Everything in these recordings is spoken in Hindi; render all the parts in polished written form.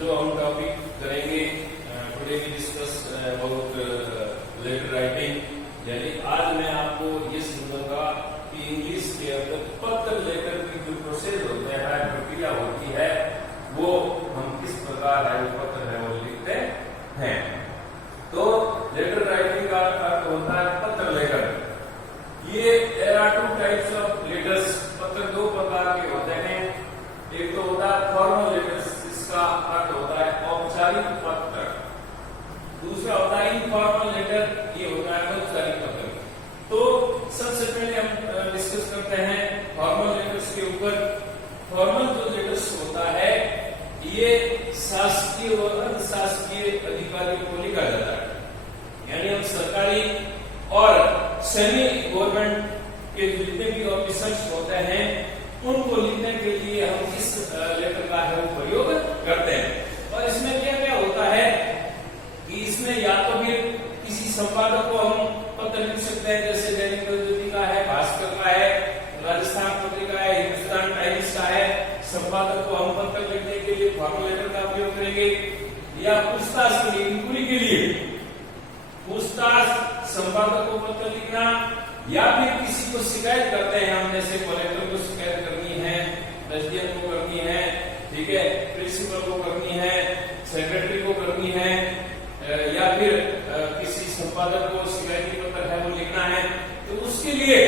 जो हम टॉपिक करेंगे, today we discuss about letter writing. यानी आज मैं आपको ये समझाऊंगा कि इंग्लिश के अंदर पत्र लेटर की जो प्रोसेस होता है, प्रक्रिया होती है, वो हम किस प्रकार है वो पत्र है वो लिखते हैं। तो लेटर राइटिंग का अर्थ होता है पत्र लेटर। ये there are two types of letters। पत्र दो प्रकार के होते हैं। एक तो होता है फॉर्मल लेटर्स, इसका अर्थ होता है औपचारिक पत्र। दूसरा होता है इनफॉर्मल लेटर, ये होता है अनौपचारिक पत्र। तो सबसे पहले हम डिस्कस करते हैं फॉर्मल लेटर्स के ऊपर। फॉर्मल जो लेटर्स होता है ये शासकीय और अशासकीय अधिकारियों को लिखा जाता है। यानी हम सरकारी और सेमी गवर्नमेंट के जितने भी ऑफिसर्स होते हैं उनको लिखने के लिए हम इस लेटर का है वो प्रयोग करते हैं। और इसमें क्या क्या होता है कि इसमें या तो फिर किसी संपादक को हम पत्र लिख सकते हैं, जैसे दैनिक प्रगति का है, भास्कर का है, राजस्थान पत्रिका है, हिंदुस्तान टाइम्स का है। संपादक को हम पत्र लिखने के लिए फॉर्मल लेटर का उपयोग करेंगे। या पूछताछ के लिए, इंक्वायरी के लिए पूछताछ संपादक को पत्र लिखना, या फिर किसी को शिकायत करते हैं हम, जैसे कलेक्टर को शिकायत करनी है, एसडीएम को करनी है, ठीक है, प्रिंसिपल को करनी है, सेक्रेटरी को करनी है, या फिर किसी संपादक को शिकायती पत्र है वो लिखना है, तो उसके लिए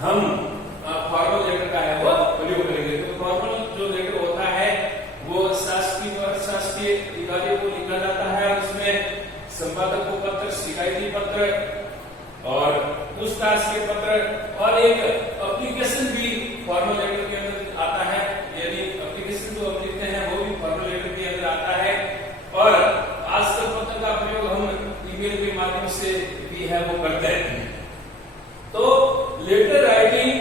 हम फॉर्मल लेटर का है वो प्रयोग करेंगे। तो फॉर्मल जो लेटर होता है वो शासकीय और अशासकीय अधिकारियों को लिखा जाता है। उसमें संपादक को पत्र, शिकायती पत्र और पूछताछ के पत्र और एक एप्लीकेशन भी फॉर्मल लेटर के अंदर आता है। यानी एप्लीकेशन जो हम लिखते हैं वो भी फॉर्मल लेटर के अंदर आता है। और आजकल पत्र का प्रयोग हम ईमेल के माध्यम से भी है वो करते हैं। तो लेटर राइटिंग,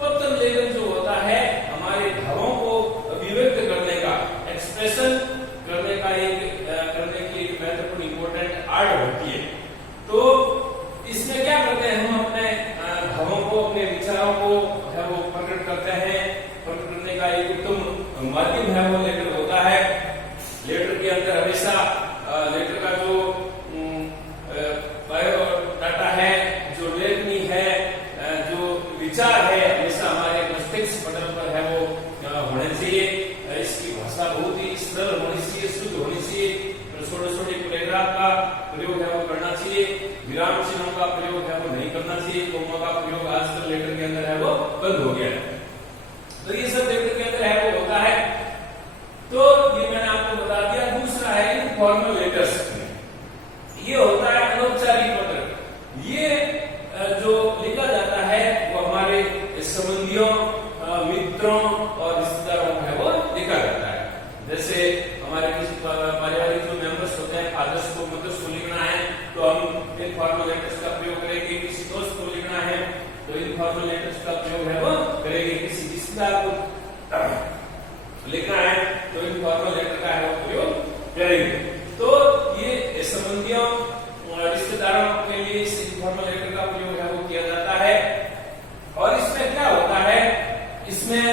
पत्र लेखन जो होता है हमारे भावों को अभिव्यक्त करने का, एक्सप्रेशन करने का करने की एक महत्वपूर्ण इंपॉर्टेंट आर्ट होती है। तो इसमें क्या करते हैं, हम अपने भावों को, अपने विचारों को है वो प्रकट करते हैं। प्रकट करने का एक उत्तम माध्यम है वो लेटर होता है। लेटर के अंदर हमेशा लेटर का जो बायोडाटा है, जो लेखनी है, जो विचार है, हमेशा हमारे मस्तिष्क पटल पर है वो होने चाहिए। इसकी भाषा बहुत ही सरल होनी चाहिए, शुद्ध होनी चाहिए। छोटे छोटे पैराग्राफ का प्रयोग है वो करना चाहिए। विराम चिन्हों का प्रयोग है वो नहीं करना चाहिए। कोमा का प्रयोग आजकल लेटर के अंदर है वो बंद हो गया है। तो ये सब लेटर के अंदर है वो होता है। तो ये मैंने आपको बता दिया। दूसरा है इनफॉर्मल लेटर्स। ये होता है अनौपचारिक पत्र। ये जो लिखा जाता है वो हमारे संबंधियों, मित्रों और रिश्तेदारों को है वो लिखा जाता है। जैसे हमारे किसी पारिवारिक जो मेंबर्स होते हैं, फादर्स को, मदर्स को लिखना है तो हम इनफॉर्मल लेटर्स का प्रयोग करेंगे। किसी दोस्त को लिखना है तो इनफॉर्मल लेटर्स का प्रयोग है वो करेंगे। किसी रिश्तेदार को लिखना है तो इनफॉर्मल लेटर का है वो प्रयोग करेंगे। तो ये संबंधियों, रिश्तेदारों के लिए इस इनफॉर्मल लेटर का प्रयोग है वो किया जाता है। और इसमें क्या होता है, इसमें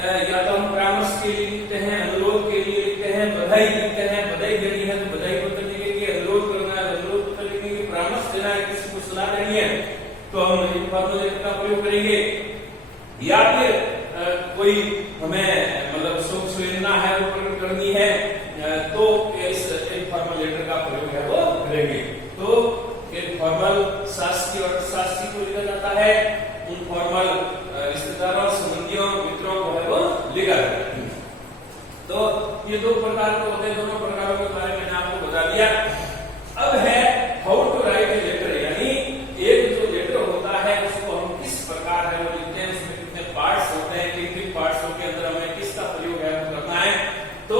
या तो हम परामर्श के लिए लिखते हैं, अनुरोध के लिए लिखते हैं, बधाई लिखते हैं, बधाई देनी है तो बधाई पत्र लिखेंगे, अनुरोध करना है अनुरोध पत्र लिखेंगे, परामर्श देना है, किसी को सलाह देनी है तो हम इनफॉर्मल लेटर का प्रयोग करेंगे। या फिर कोई हमें मतलब शोक संवेदना है वो प्रकट करनी है तो इस इनफॉर्मल लेटर का प्रयोग है वो करेंगे। तो इनफॉर्मल शासकीय और अशासकीय को लिखा जाता है। इनफॉर्मल रिश्तेदारों, संबंधियों, मित्रों को है वो लिखा जाता है। तो ये दो प्रकार के होते हैं। दोनों प्रकारों के बारे में मैंने आपको बता दिया। अब है how to write a letter. यानी एक जो लेटर होता है उसको हम किस प्रकार है वो लिखते हैं, उसमें कितने पार्ट्स होते हैं, किन पार्ट्सों के अंदर हमें किसका प्रयोग है वो करना है। तो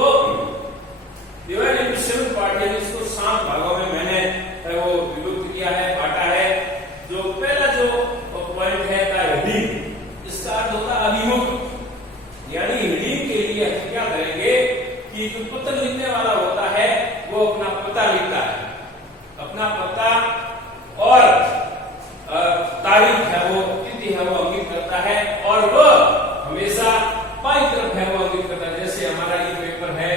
डिवाइड इनटू 7 पार्ट, यानी इसको 7 भागों में मैंने है वो विभक्त किया है, बांटा है। जो पहला जो पॉइंट है हेडिंग, इसका अर्थ होता है अभिमुख। यानी हेडिंग के लिए हम क्या करेंगे कि जो पत्र लिखने वाला होता है वो अपना पता लिखता है, अपना पता और तारीख है वो, तिथि है वो अंकित करता है। और वो हमेशा बाई तरफ है वो अंकित करता है। जैसे हमारा ये पेपर है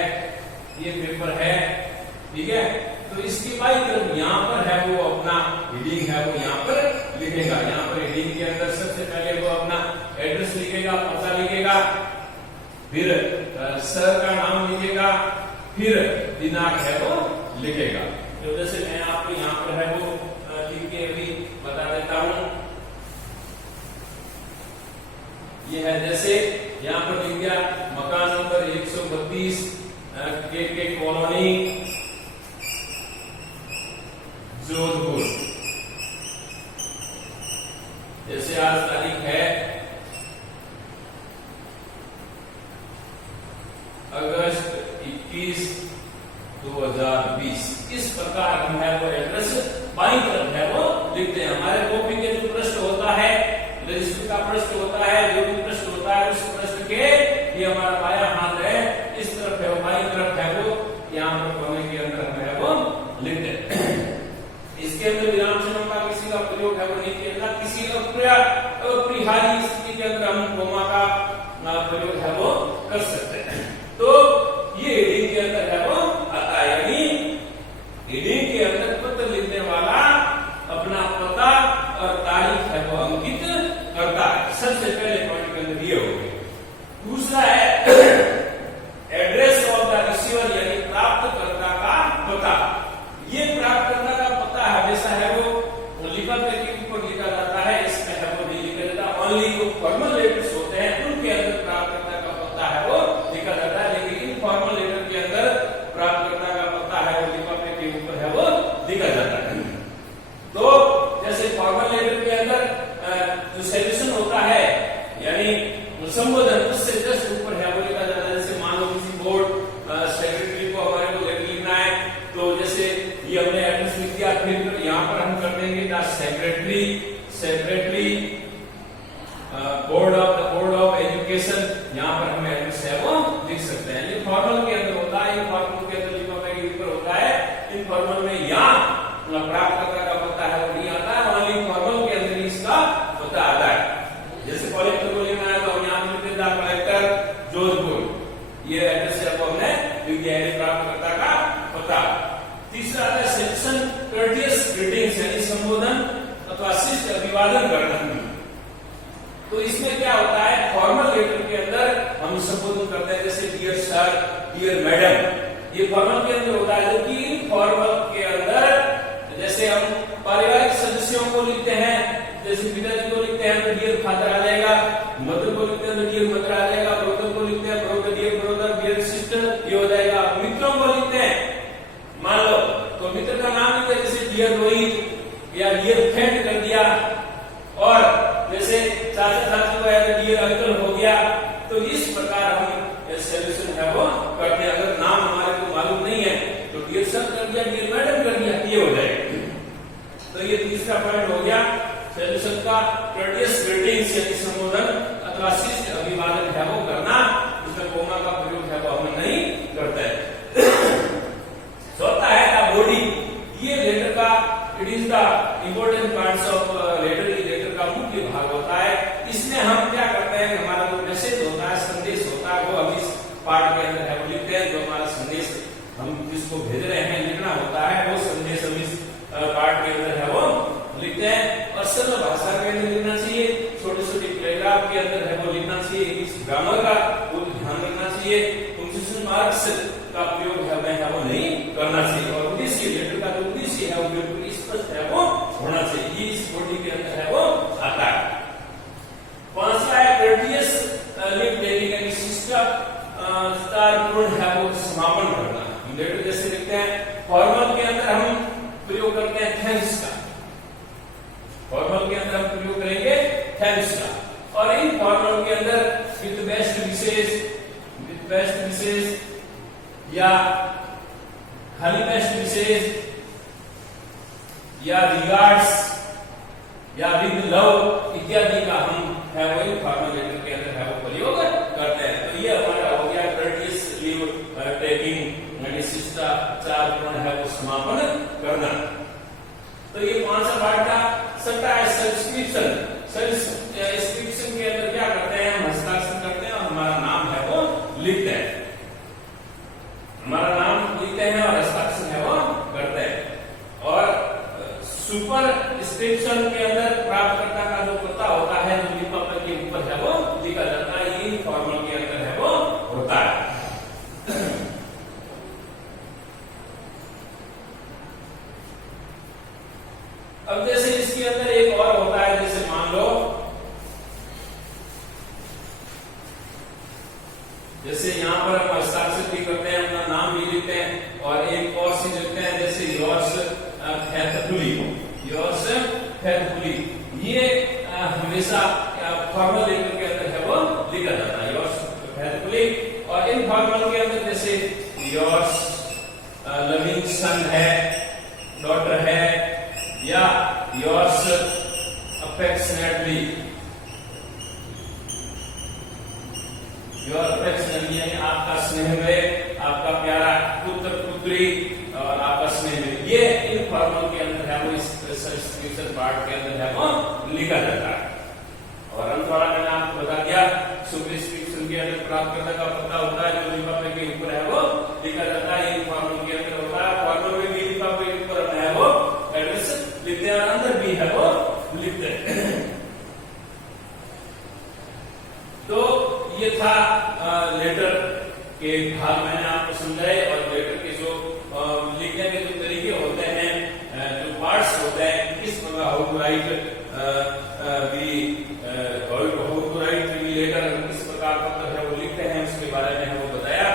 लिखेगा, पता लिखेगा, फिर सर का नाम लिखेगा, फिर दिनांक है वो लिखेगा। तो जैसे मैं आपको यहाँ पर है वो लिख के अभी बता देता हूँ। ये है जैसे यहाँ पर लिख दिया मकान नंबर 132 के कॉलोनी जोधपुर। जैसे आज तारीख है अगस्त 21, 2020। इस प्रकार हम है वो एड्रेस बाईं तरफ है वो लिखते हैं। हमारे कॉपी के जो पृष्ठ होता है, रजिस्टर का पृष्ठ होता है, जो भी पृष्ठ होता है, उस पृष्ठ के ये हमारा बायां हाथ है, इस तरफ है वो बाईं तरफ है वो, यहाँ पर कोने के अंदर हम है वो लिखते हैं। इसके अंदर विराम चिन्हों का किसी का प्रयोग है वो नहीं किया जाता। किसी अपरिहार्य स्थिति के अंदर हम कोमा का प्रयोग है वो कर सकते हैं। तो ये हेडिंग के अंदर है वो आता है, यानी हेडिंग के अंदर पत्र लिखने वाला अपना पता और तारीख है वो अंकित करता है। सबसे पहले पॉइंट के अंदर ये हो गया। दूसरा है एड्रेस ऑफ द रिसीवर, यानी प्राप्तकर्ता का पता। ये प्राप्तकर्ता का पता हमेशा है वो लिखा के ऊपर लिखा जाता है, इसमें है वो नहीं लिखा जाता। ओनली जो फॉर्मल लेटर्स होते हैं उनके अंदर प्राप्तकर्ता का पता है वो लिखा जाता है, लेकिन इनफॉर्मल लेटर के अंदर प्राप्तकर्ता का पता है वो लिफाफे के ऊपर है वो लिखा जाता है। तो जैसे फॉर्मल लेटर के अंदर जो सॉल्यूशन होता है, यानी संबोधन, उससे जस्ट ऊपर है वो लिखा जाता है। जैसे मान लो किसी बोर्ड सेक्रेटरी को हमारे को लेटर लिखना है, तो जैसे ये हमने एड्रेस लिख दिया, फिर यहाँ पर हम कर देंगे सेक्रेटरी बोर्ड ऑफ एजुकेशन, यहाँ पर हम एड्रेस है वो लिख सकते हैं। ये फॉर्मल के अंदर होता है, इनफॉर्मल के अंदर लिफाफे के ऊपर होता है। इनफॉर्मल में यहाँ प्राप्तकर्ता का पता है वो नहीं आता है, ओनली फॉर्मल के अंदर इसका पता आता है। जैसे कलेक्टर को लिखना है तो यहाँ लिख देता कलेक्टर जोधपुर, ये एड्रेस है वो हमने लिख दिया है, प्राप्तकर्ता का पता। तीसरा है सेक्शन कर्टियस ग्रीटिंग्स, यानी संबोधन अथवा शिष्ट अभिवादन करना। तो इसमें क्या होता है, फॉर्मल लेटर के अंदर हम संबोधन करते हैं, जैसे डियर सर, डियर मैडम, ये फॉर्मल के अंदर होता है। जो कि इनफॉर्मल के अंदर जैसे हम पारिवारिक सदस्यों को लिखते हैं, जैसे पिताजी को लिखते हैं तो डियर फादर आ जाएगा, मदर को लिखते हैं तो डियर मदर आ जाएगा, ब्रदर को लिखते हैं brother, dear brother, dear sister, ये हो जाएगा। मित्रों को लिखते हैं, मान लो तो मित्र का नाम लिखते हैं, जैसे डियर रोहित या डियर फ्रेंड कर दिया, और जैसे चाचा चाची को है तो डियर अंकल हो गया। तो इस प्रकार हम सॉल्यूशन है वो करते हैं। अगर नाम हमारे को मालूम नहीं है तो डियर सर कर दिया, डियर मैडम कर दिया, ये हो जाएगा। तो ये तीसरा पॉइंट हो गया सॉल्यूशन का, कर्टियस ग्रीटिंग्स यानी संबोधन अथवा शिष्ट अभिवादन है वो करना, उसमें कोमा का प्रयोग है वो हम नहीं करते हैं। चौथा है द बॉडी, ये लेटर का it is the important parts of letter, ये लेटर का मुख्य भाग होता है। इसमें हम क्या करते हैं, हमारा जो मैसेज होता है, संदेश होता है, वो हम इस पार्ट के अंदर है वो लिखते हैं। जो हमारा संदेश हम जिसको भेज रहे हैं लिखना होता है, वो संदेश हम इस पार्ट के अंदर है वो लिखते हैं। और सरल भाषा के अंदर लिखना चाहिए, छोटे छोटे पैराग्राफ के अंदर है वो लिखना चाहिए। इस ग्रामर का वो ध्यान रखना चाहिए। पंक्चुएशन मार्क्स का प्रयोग है वो नहीं करना चाहिए। और उद्देश्य, लेटर का जो उद्देश्य है वो बिल्कुल स्पष्ट है वो होना चाहिए, ये इस बॉडी के अंदर है वो आता है। पांचवा है कर्टियस लिप टेकिंग, यानी शिष्टाचारपूर्ण है वो समापन करना। लेटर जैसे लिखते हैं, फॉर्मल के अंदर हम प्रयोग करते हैं थैंक्स का, फॉर्मल के अंदर हम प्रयोग करेंगे थैंक्स का। और इन फॉर्मल के अंदर विद बेस्ट विशेष या खाली बेस्ट विशेष या रिगार्ड्स या विद लव इत्यादि का हम है वो फॉर्मल लेटर के अंदर है वो प्रयोग करते हैं। तो ये हमारा हो गया कर्टियस लीव टेकिंग, यानी शिष्टाचारपूर्ण है वो समापन करना। तो ये 5 पार्ट का सकता है। सब्सक्रिप्शन के अंदर क्या करते हैं, हम हस्ताक्षर करते हैं और हमारा नाम है वो लिखते हैं, हमारा नाम लिखते हैं और हस्ताक्षर है वो करते हैं। और सुपरस्क्रिप्शन के अंदर प्राप्तकर्ता का जो पता होता है, जो लिफाफे के ऊपर है वो लिखा अब जैसे इसके अंदर एक और होता है, जैसे मान लो जैसे यहाँ पर हम हस्ताक्षर भी करते हैं, अपना नाम भी लिखते हैं और एक और चीज लिखते हैं, जैसे योर्स फेथफुली, योर्स फेथफुली। ये हमेशा फॉर्मल लेटर के अंदर है वो लिखा जाता है, योर्स फेथफुली। और इनफॉर्मल के अंदर जैसे योर्स लविंग सन है, डॉटर है, या योर्स अफेक्शनेटली, योर अफेक्शनेटली यानी आपका स्नेह में, आपका प्यारा पुत्र पुत्री और आपका स्नेह में, ये इनफॉर्मल के अंदर है वो इस सब्सक्रिप्शन पार्ट के अंदर है वो लिखा जाता है। और अंतरा मैंने आपको बता दिया, सुब्रिस्क्रिप्शन के अंदर प्राप्तकर्ता का पता होता है, जो लिफाफे के ऊपर है वो लिखा जाता है, इनफॉर्मल के अंदर होता है। फॉर्मल में भी लिफाफे के ऊपर है वो एड्रेस लिखते हैं और अंदर भी है वो लिखते हैं। तो ये था लेटर के भाग मैंने आपको समझाए, और लेटर के जो लिखने के जो तरीके होते हैं, जो पार्ट्स होते हैं, किस प्रकार हाउ टू राइट लेटर, किस प्रकार पत्र है वो लिखते हैं, उसके बारे में है वो बताया।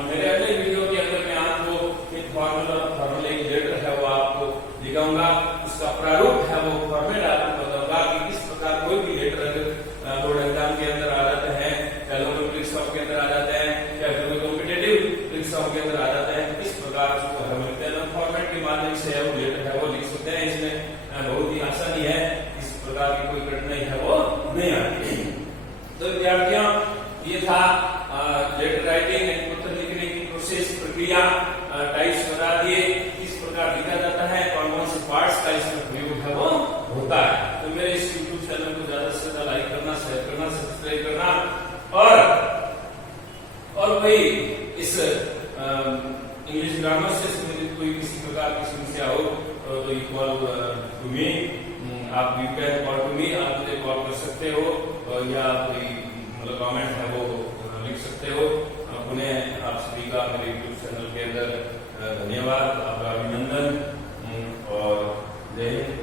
मेरे अगले वीडियो के अंदर मैं आपको इनफॉर्मल और फॉर्मल एक लेटर है वो आपको दिखाऊंगा, उसका प्रारूप है वो फॉर्मेट आपको बताऊंगा कि किस प्रकार कोई भी लेटर अगर बोर्ड एग्जाम के अंदर आ जाते हैं, के अंदर आ जाते हैं, या फिर कॉम्पिटिटिव परीक्षाओं के अंदर आ जाते हैं, किस प्रकार उसको हम लिखते हैं, फॉर्मेट के माध्यम से है वो लेटर है वो लिख सकते हैं। इसमें बहुत ही आसानी है, इस प्रकार की कोई कठिनाई है वो नहीं आती। तो विद्यार्थियों, ये था लेटर राइटिंग यानी पत्र लिखने की प्रोसेस, प्रक्रिया, टाइप्स बता दिए, किस प्रकार लिखा जाता है, कौन कौन से पार्ट्स का इसमें प्रयोग है वो होता है। तो मेरे इस यूट्यूब चैनल को ज्यादा से ज्यादा लाइक करना, शेयर करना, सब्सक्राइब करना, और भाई इस इंग्लिश ग्रामर से संबंधित कोई किसी प्रकार की समस्या हो तो यू कॉल टू मी, आप you can call to me, आप मुझे कॉल कर सकते हो, या कोई मतलब कमेंट है वो लिख सकते हो। पुनः आप सभी का मेरे यूट्यूब चैनल के अंदर धन्यवाद, आपका अभिनंदन और जय हिंद।